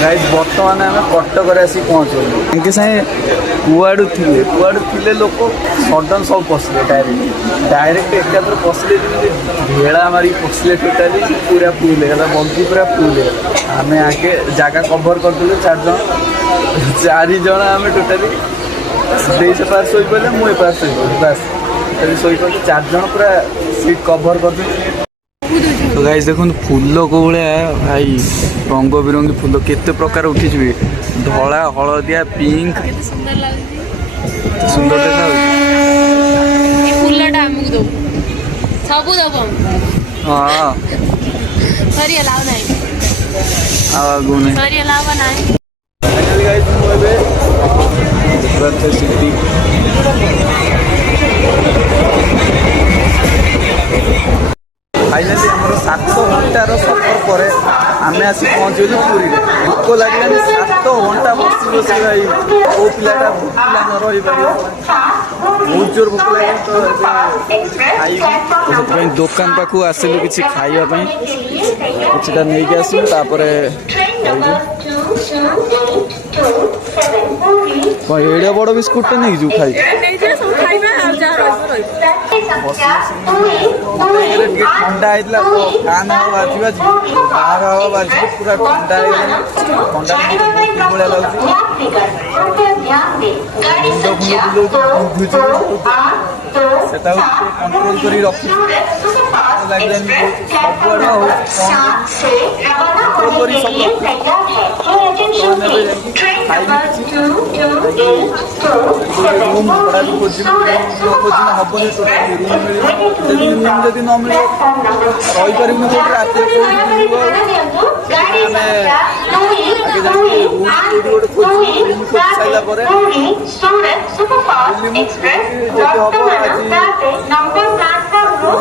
Guys बर्तमान आम कटक आसी पहुँचल इनके सागे कुआड़ू थे लोक सडन सब पसले डायरेक्ट एकात्र पसले भेड़ा मारी पसले टोटाली पूरा फुल है बगी पूरा फुल है आम आगे जगह कभर करदेलु 4 जन आम टोटाली दे से पार शोई पड़े मुझे पार शोई पड़ी बास शोई पड़े 4 जन पूरा सीट कभर करदेलु। तो गाइस देखो फूल को भाया भाई रंग बिरंगी फूल केते प्रकार उठी धला हलदिया पिंक सुंदर देखा फूलटा हमକୁ दो सब दबो हां सरी लाव नाही आगु नहीं सरी लाव नाही फाइनली गाइस मु एबे बर्थ सिटी फाइनाली आम 7 घंटार सफर पर आम आसी पहुँचल पुरी भोक लगे 7 घंटा बस बस भाई वो पिलाटा भोकला न रही बहुत जोर भोक लगे तो दुकान पाखु आसिलु कि खाइबा किछटा नहीं आसू एड़े बड़ बिस्कुट नहीं जो खाई ठंडा होता तो फैन हवा बाजी बाजी बाहर हवा बाजी पूरा ठंडा ठंडा भाया लगे से कंट्रोल कर रखी रूम भड़ा भी खोजने हबनी रूम जदि न मिले रहीपर रात गोटे रूम खोज सारापर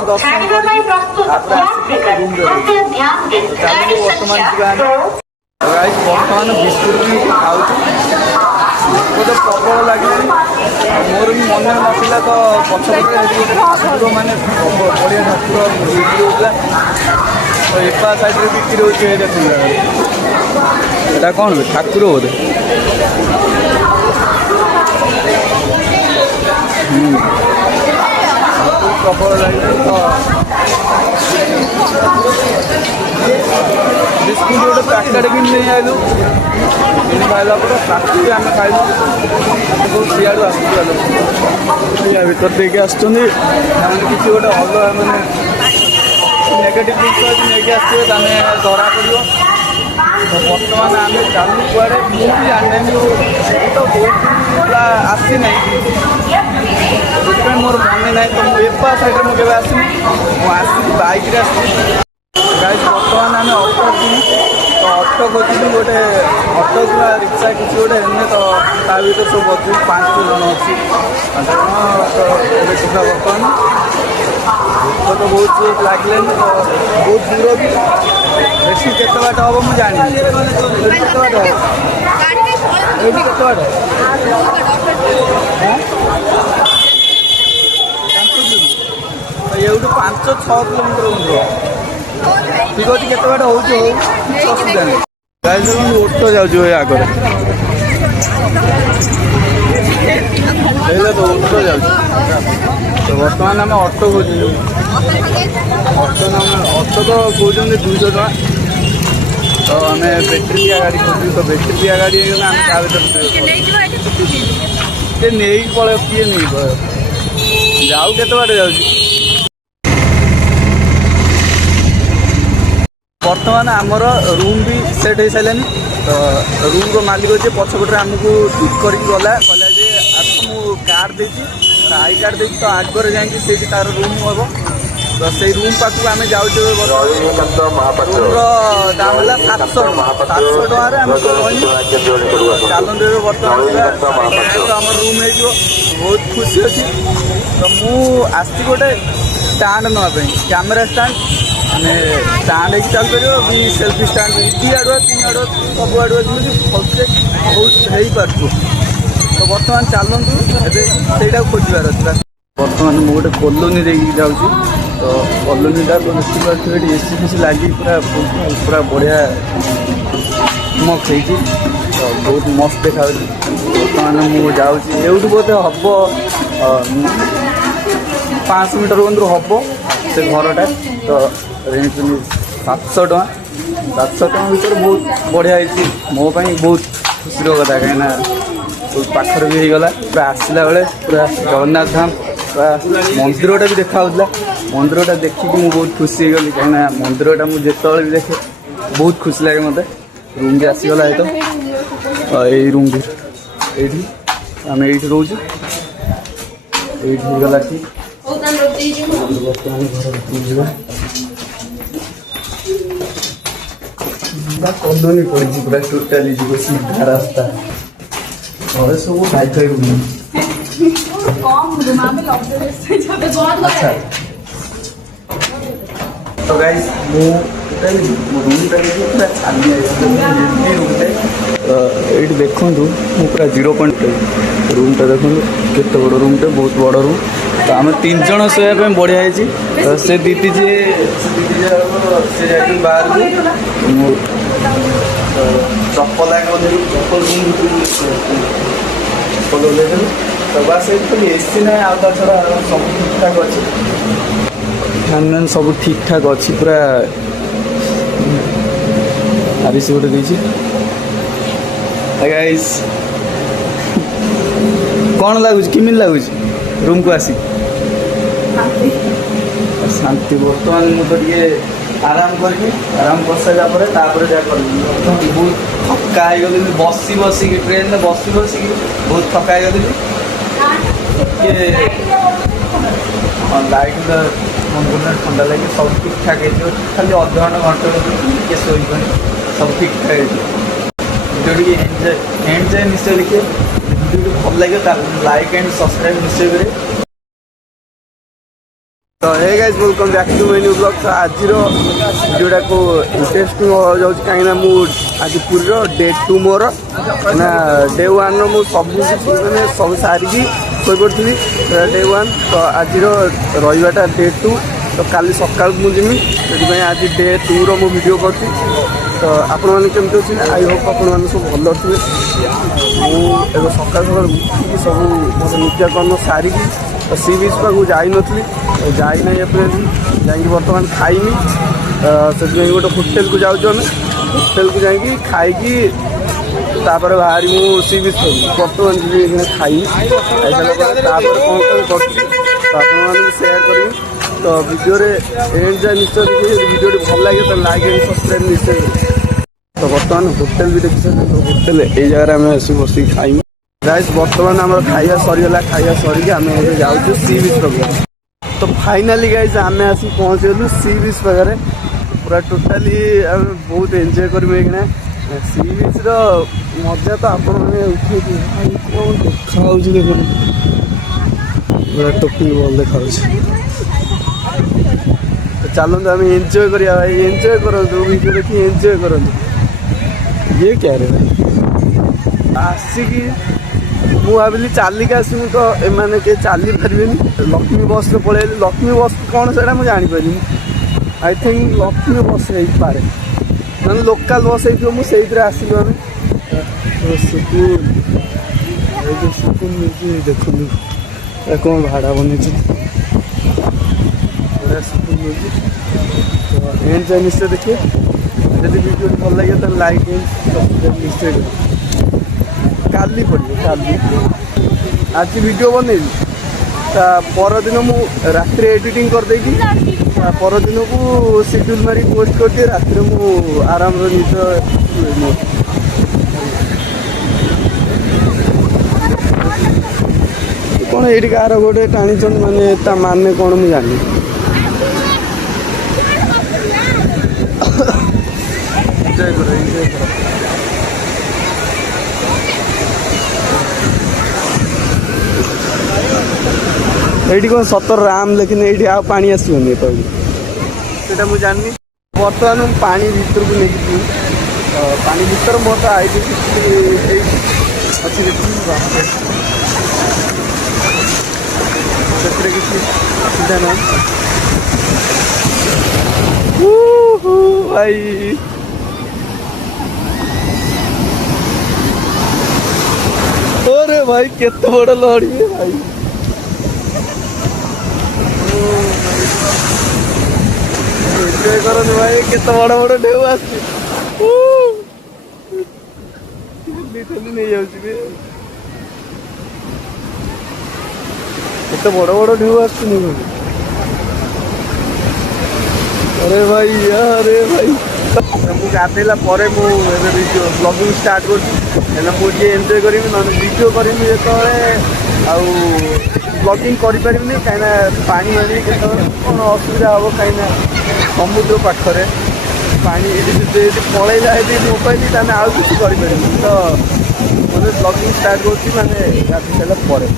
दर्शन बर्तमान बिस्कुट भी खाऊ गोटे प्रबल लगे मोर भी मन ना तो पछपटे ठाकुर मैंने बढ़िया ठाकुर बिक्री होता तो एपा साइड बिक्री होता कौन ठाकुर बोधे प्रबल लगे तो बिस्कुट गोटे पैकेट भी नहीं आलु खाइला प्राकृतिक आम खाइलु सियाड़ू आसा भर देखे आसुँच किसी गोटे अलग मैंने नेगेटिव जिन नहीं आसवे धरा पड़ो तो बर्तमान आम चालू कुआड़े मुझे जानी तो बहुत दिन आसी ना से मोर मन ना तो मुझे साइड में केवे आसनी मुझे बैक गाइस बर्तमान आम अटो तो अटो खोजु गोटे अटो कि रिक्शा किसी गोटे हेल्मे तो ता भर सब बचु 5 जन अच्छी 5 जन तो बर्तमान तो बहुत जोर लगे तो बहुत दूर भी बेसी के बाट हम मुझे जानी के बाट ये के बाट ये 5-6 किलोमीटर ठीक अच्छे केत बाट हो असुविधा नहीं गाइस ऑटो जाऊँ आगे तो ऑटो जाऊँ तो बर्तमान आम ऑटो खोजु ऑटो तो कौन 200 टका तो आम बैटेरी दिया गाड़ी खोजु तो बैटेरी दिया गाड़ी आम क्या नहीं पड़े किए नहीं पड़े जाऊ के बाट जाऊँ बर्तमान आमर रूम भी सेट हो सारे तो रूम रो मालिक अच्छे पछपटे आमको पिक कर गला कहला जे आज मु कार्ड देती आई कार्ड देती तो आगे जाकि तार रूम हम तो से रूम पाक आम जाऊँ रूम दाम है 700 टका चलते बर्तमान तो आम रूम हो बहुत खुशी अच्छी तो मुझे गोटे स्टाण्ड नापी कैमेरा स्टाण्ड मैंने स्टाण्ड हो चल पार भी सेल्फी स्टाण्ड 2 आड़ुआ 3 आड़ुआ सब आड़ुआ जमी भलसे बहुत हो पार तो बर्तमान चलतु एटा खोजार अच्छे बर्तमान मुझे गोटे कॉलोनी देखिए जाऊँ तो कॉलोनीटा तो देखिए एसी फेसी लगी पूरा पूरा बढ़िया ଝକମକ ହେଇଛି ତ ବହୁତ ମସ୍ତ ଦେଖାଯାଉଛି। ବର୍ତ୍ତମାନ ମୁଁ ଯାଉଛି ଏଇଠୁ ବୋଧେ ହେବ 500 ମିଟର ପର୍ଯ୍ୟନ୍ତ ହେବ ସେ ଘରଟା। ତ ରେଣ୍ଟ 700 ଟଙ୍କା। 700 ଟଙ୍କା ଭିତରେ ବହୁତ ବଢ଼ିଆ ହେଇଛି ମୋ ପାଇଁ, ବହୁତ ଖୁସିର କଥା। କାହିଁକିନା ବହୁତ ପାଖରେ ବି ହେଇଗଲା। ପୁରା ଆସିଲା ବେଳେ ପୁରା ଜଗନ୍ନାଥ ଧାମ ପୁରା ମନ୍ଦିରଟା ବି ଦେଖାହେଉଥିଲା। ମନ୍ଦିରଟା ଦେଖିକି ମୁଁ ବହୁତ ଖୁସି ହେଇଗଲି, କାହିଁକିନା ମନ୍ଦିରଟା ମୁଁ ଯେତେବେଳେ ବି ଦେଖେ ବହୁତ ଖୁସି ଲାଗେ ମୋତେ। ରୁମ୍ ବି ଆସିଗଲା ତ ଏଇ ରୁମ୍ ବି ଏଇଠି ଆମେ ଏଇଠି ରହୁଛୁ। ଏଇଠି ହେଇଗଲା ଠିକ୍। ବର୍ତ୍ତମାନ ଘର ଯିବା କଲୋନୀ ପଡ଼ିଛି ପୁରା ଟୋଟାଲି ଯିବ ସିଧା ରାସ୍ତା। ଘରେ ସବୁ ଖାଇ ଖାଇ ରୁମ୍। ଆଚ୍ଛା ତ ଗାଇସ୍ ମୁଁ ରୁମ୍ଟା ପୁରା ଖାଲି ରୁମ୍ଟେ। ଏଇଠି ଦେଖନ୍ତୁ ମୁଁ ପୁରା 0.5 ରୁମ୍ଟା ଦେଖନ୍ତୁ କେତେ ବଡ଼ ରୁମ୍ଟେ, ବହୁତ ବଡ଼ ରୁମ୍। ତ ଆମେ 3 ଜଣ ଶୋଇବା ପାଇଁ ବଢ଼ିଆ ହେଇଛି। ସେ ଦିଦି ଯିଏ ସେ ଯାଇଛନ୍ତି ବାହାରକୁ। ମୁଁ ଚପଲ ଆଗ ଓହ୍ଲେଇଲି, ଚପଲ ଓହ୍ଲେଇଦେଲି। ତ ବାସ୍ ଏଇଠି ଖାଲି ଏସି ନାହିଁ, ଆଉ ତା ଛଡ଼ା ସବୁ ଠିକ୍ଠାକ୍ ଅଛି। ଫ୍ୟାନ୍ ସବୁ ଠିକ୍ଠାକ୍ ଅଛି ପୁରା। ଆରିସି ଗୋଟେ ଦେଇଛି। ଗାଇସ୍ କ'ଣ ଲାଗୁଛି, କେମିତି ଲାଗୁଛି ରୁମ୍କୁ ଆସିକି? ଶାନ୍ତି। ବର୍ତ୍ତମାନ ମୁଁ ତ ଟିକେ ଆରାମ କରିବି। ଆରାମ କରିସାରିଲା ପରେ ତାପରେ ଯାହା କରିବି। ବର୍ତ୍ତମାନ ବହୁତ ଥକା ହେଇଗଲିଣି ବସିକି ଟ୍ରେନ୍ରେ ବସିକି ବହୁତ ଥକା ହେଇଗଲିଣି। ଟିକେ ଲାଇଟ୍ ଥଣ୍ଡା ଲାଗେ, ସବୁ ଠିକ୍ଠାକ୍ ହେଇଯିବ। ଖାଲି ଅଧଘଣ୍ଟା ଘଣ୍ଟେ ଟିକେ ଶୋଇପାରେ, ସବୁ ଠିକ୍ଠାକ୍ ହେଇଯିବ। ଭିଡ଼ିଓ ଟିକେ ଏଣ୍ଡ ଯାଏ ନିଶ୍ଚୟ ଦେଖିବେ। ଭିଡ଼ିଓ ଭଲ ଲାଗିବ ତାହେଲେ ଲାଇକ୍ ଆଣ୍ଡ ସବସ୍କ୍ରାଇବ୍ ନିଶ୍ଚୟ କରିବେ। ତ hey guys welcome back to my new blog. ତ ଆଜିର ଭିଡ଼ିଓଟାକୁ ଇଣ୍ଟରେଷ୍ଟିଂ ଯାଉଛି, କାହିଁକିନା ମୁଁ ଆଜି ପୁରୀର ଡେ 2 ମୋର ନା ଡେ 1ର ମୁଁ ସବୁ ସାରିକି ଶୋଇପଡ଼ିଥିଲି ଡେ 1। ତ ଆଜିର ରହିବାଟା ଡେ 2। ତ କାଲି ସକାଳକୁ ମୁଁ ଯିବି, ସେଥିପାଇଁ ଆଜି ଡେ 2ର ମୁଁ ଭିଡ଼ିଓ କରୁଛି। ତ ଆପଣମାନେ କେମିତି ଅଛନ୍ତି? ଆଇ ହୋପ୍ ଆପଣମାନେ ସବୁ ଭଲ ଥିବେ। ମୁଁ ଏବେ ସକାଳୁ ଉଠିକି ସବୁ ମୋର ନିତ୍ୟକର୍ମ ସାରିକି ସି ବିଚ୍ ପାଖକୁ ଯାଇନଥିଲି, ଯାଇନାହିଁ ଏପ୍ରିଲ। ଯାଇକି ବର୍ତ୍ତମାନ ଖାଇନି, ସେଥିପାଇଁ ଗୋଟେ ହୋଟେଲକୁ ଯାଉଛୁ। ଆମେ ହୋଟେଲକୁ ଯାଇକି ଖାଇକି ତାପରେ ବାହାରି ମୁଁ ସି ବିଚ୍ କରିବି। ବର୍ତ୍ତମାନ ଯିବି ଖାଇସାରିଲା ପରେ ତାପରେ କ'ଣ କରୁଛି ତ ଆପଣମାନଙ୍କୁ ସେୟାର କରିବି। ତ ଭିଡ଼ିଓରେ ଏଣ୍ଡ ଯାଏ ନିଶ୍ଚୟ ଦେଖିବେ। ଭିଡ଼ିଓଟି ଭଲ ଲାଗେ ତ ଲାଇକ୍ ଆଣ୍ଡ ସବସ୍କ୍ରାଇବ୍ ନିଶ୍ଚୟ କରିବେ। ତ ବର୍ତ୍ତମାନ ହୋଟେଲ ବି ଦେଖିଛନ୍ତି। ହୋଟେଲ ଏଇ ଜାଗାରେ ଆମେ ବସିକି ଖାଇବୁ। ଗାଇସ୍ ବର୍ତ୍ତମାନ ଆମର ଖାଇବା ସରିଗଲା। ଖାଇବା ସରିକି ଆମେ ଏବେ ଯାଉଛୁ ସି ବିଚ୍ ପାଖକୁ। ତ ଫାଇନାଲି ଗାଇସ୍ ଆମେ ଆସିକି ପହଞ୍ଚିଗଲୁ ସି ବିଚ୍ ପାଖରେ। ପୁରା ଟୋଟାଲି ଆମେ ବହୁତ ଏନ୍ଜୟ କରିବୁ ଏଇଖିଣା। ସି ବିଚ୍ର ମଜା ତ ଆପଣମାନେ ଉଠେଇଥିବେ। କ'ଣ ଦେଖାହେଉଛି ଦେଖନ୍ତୁ, ପୁରା ଟୋପି ଭଲ ଦେଖାହେଉଛି। ଚାଲନ୍ତୁ ଆମେ ଏନ୍ଜୟ କରିବା ଭାଇ। ଏନ୍ଜୟ କରନ୍ତୁ, ଭିଡ଼ିଓ ଦେଖି ଏନ୍ଜୟ କରନ୍ତୁ। ଇଏ କ୍ୟାରେ ଭାଇ ଆସିକି ମୁଁ ଭାବିଲି ଚାଲିକି ଆସିବୁ, ତ ଏମାନେ କେହି ଚାଲି ପାରିବେନି। ଲକ୍ଷ୍ମୀ ବସ୍ରେ ପଳେଇଲି। ଲକ୍ଷ୍ମୀ ବସ୍ କ'ଣ ସେଇଟା ମୁଁ ଜାଣିପାରିନି। ଆଇ ଥିଙ୍କ ଲକ୍ଷ୍ମୀ ବସ୍ ହେଇପାରେ, ନହେଲେ ଲୋକାଲ୍ ବସ୍ ହେଇଥିବ। ମୁଁ ସେଇଥିରେ ଆସିଲୁ ଆମେ। ସୁକୁନ ଏଇ ଯେଉଁ ସୁକୁନ ମିଳୁଛି ଦେଖନ୍ତୁ, କ'ଣ ଭାଡ଼ା ବନେଇଛି, ବଢ଼ିଆ ସୁକୁନ ମିଳୁଛି। ତ ଏଣ୍ଡ ଯାଏ ନିଶ୍ଚୟ ଦେଖିବେ। ଯଦି ଭିଡ଼ିଓ ଭଲ ଲାଗିବ ତାହେଲେ ଲାଇକ୍ ସବସ୍କ୍ରାଇବ୍ ନିଶ୍ଚୟ କରିବେ। କାଲି ପଡ଼ିବ, କାଲି ଆଜି ଭିଡ଼ିଓ ବନେଇବି, ତା ପରଦିନ ମୁଁ ରାତିରେ ଏଡ଼ିଟିଂ କରିଦେଇକି ତା ପରଦିନକୁ ସିଡ୍ୟୁଲ୍ ମାରି ପୋଷ୍ଟ କରିଦିଏ। ରାତିରେ ମୁଁ ଆରାମରେ ନିଜ କ'ଣ ଏଇଠି କାହାର ଗୋଟେ ଟାଣିଛନ୍ତି, ମାନେ ତା ମାନେ କ'ଣ ମୁଁ ଜାଣିନି। ଏନ୍ଜୟ କର, ଏନ୍ଜୟ କର। ଏଇଠି କ'ଣ ସତର ରାମ ଲେଖିନି, ଏଇଠି ଆଉ ପାଣି ଆସିବନି ଏତେବେଳେ, ସେଇଟା ମୁଁ ଜାଣିନି। ବର୍ତ୍ତମାନ ମୁଁ ପାଣି ଭିତରକୁ ନେଇକି ଯିବି। ପାଣି ଭିତରେ ମୋର ତ ଆଇଡି ଏଇଠି ଅଛି, ଦେଖିବି ସେଥିରେ କିଛି ଅସୁବିଧା ନାହିଁ। ଭାଇ भाई केते बड़ लहड़ी है भाई एंजॉय करो भाई केते बड़ बड़ ढेउ आसी लिटरली नहीं जाउची बे केते बड़ बड़ ढेउ आसी नहीं अरे भाई अरे भाई ମୁଁ ଗାଧେଇଲା ପରେ ମୁଁ ଏବେ ଭିଡ଼ିଓ ବ୍ଲଗିଂ ଷ୍ଟାର୍ଟ କରୁଛି ହେଲେ ମୁଁ ଟିକେ ଏନ୍ଜୟ କରିବି ନହେଲେ ଭିଡ଼ିଓ କରିବି ଯେତେବେଳେ ଆଉ ବ୍ଲଗିଂ କରିପାରିବିନି କାହିଁକିନା ପାଣି ମାଣି କେତେବେଳେ କ'ଣ ଅସୁବିଧା ହେବ କାହିଁକିନା ସମୁଦ୍ର ପାଖରେ ପାଣି ଏଠି ଯଦି ପଳେଇଲା ଏଠି ମୋବାଇଲ ତାହେଲେ ଆଉ କିଛି କରିପାରିବିନି ତ ମୁଁ ବ୍ଲଗିଂ ଷ୍ଟାର୍ଟ କରୁଛି ମାନେ ଗାଧେଇ ସାରିଲା ପରେ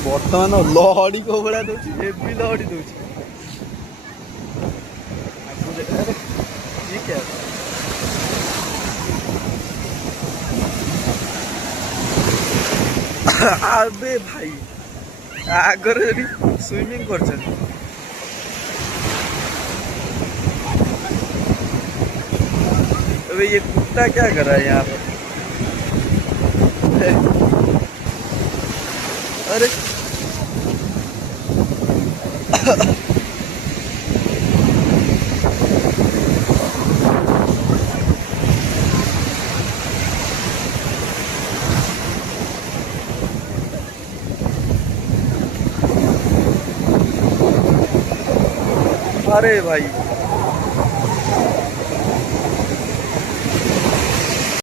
ବର୍ତ୍ତମାନ ଲହଡ଼ି କୋଉ ଭଳିଆ ଦଉଛି ହେଭି ଲହଡ଼ି ଦଉଛି ଆବେ ଭାଇ ଆଗରେ ଯଦି ସୁଇମିଂ କରୁଛନ୍ତି अबे ये कुत्ता क्या कर रहा है यहाँ पर अरे अरे भाई